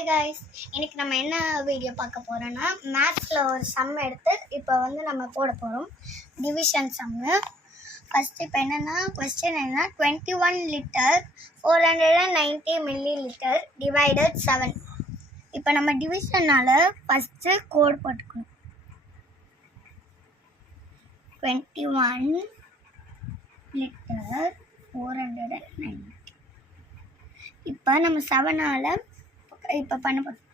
Hi guys, இன்னைக்கு நம்ம என்ன வீடியோ பார்க்க போகிறோன்னா மேத்ஸில் ஒரு சம் எடுத்து இப்போ வந்து நம்ம போட போகிறோம். டிவிஷன் சம்மு. ஃபஸ்ட்டு இப்போ என்னென்னா கொஸ்டின் என்ன, 21 லிட்டர் 490 மில்லி லிட்டர் டிவைடட் 7. இப்போ நம்ம டிவிஷனால் ஃபஸ்ட்டு கோட் போட்டுக்கணும். 21 லிட்டர் 490. இப்போ நம்ம 7ஆல் இப்போ பண்ண போகிறோம்.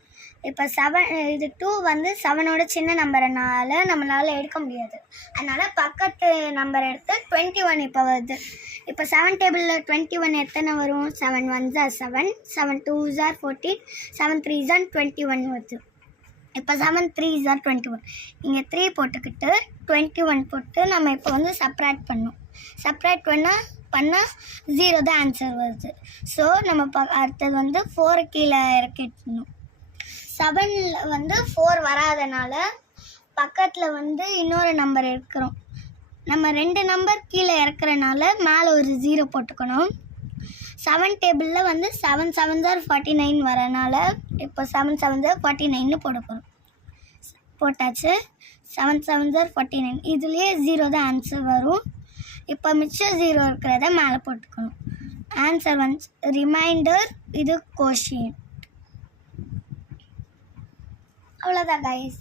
இப்போ 7 இது 2 வந்து 7ஓட சின்ன நம்பர்னால நம்மளால் எடுக்க முடியாது. அதனால் பக்கத்து நம்பர் எடுத்து 21 இப்போ வருது. இப்போ 7 டேபிளில் 21 எத்தனை வரும்? 7 1s are 7, 7 2s are 14, 7 3s are 21 வருது. இப்போ 7 3s are 21. இங்கே 3 போட்டுக்கிட்டு 21 போட்டு நம்ம இப்போ வந்து சப்ராக்ட் பண்ணோம். சப்ராக்ட் பண்ணால் 0 தான் ஆன்சர் வருது. ஸோ நம்ம அடுத்தது வந்து 4 கீழே இறக்கிடணும். 7ல் வந்து 4 வராதனால பக்கத்தில் வந்து இன்னொரு நம்பர் இருக்கிறோம். நம்ம 2 நம்பர் கீழே இறக்குறனால மேலே ஒரு 0 போட்டுக்கணும். 7 டேபிளில் வந்து 7 7s are 49 வரனால இப்போ 7 7s are 49 போட போகிறோம். போட்டாச்சு. 7 7s are 49. இதுலேயே 0 தான் ஆன்சர் வரும். இப்போ மிச்சம் 0 இருக்கிறத மேலே போட்டுக்கணும். ஆன்சர் வந்து ரிமைண்டர், இது கோஷியன்ட். அவ்வளோதான் கைஸ்.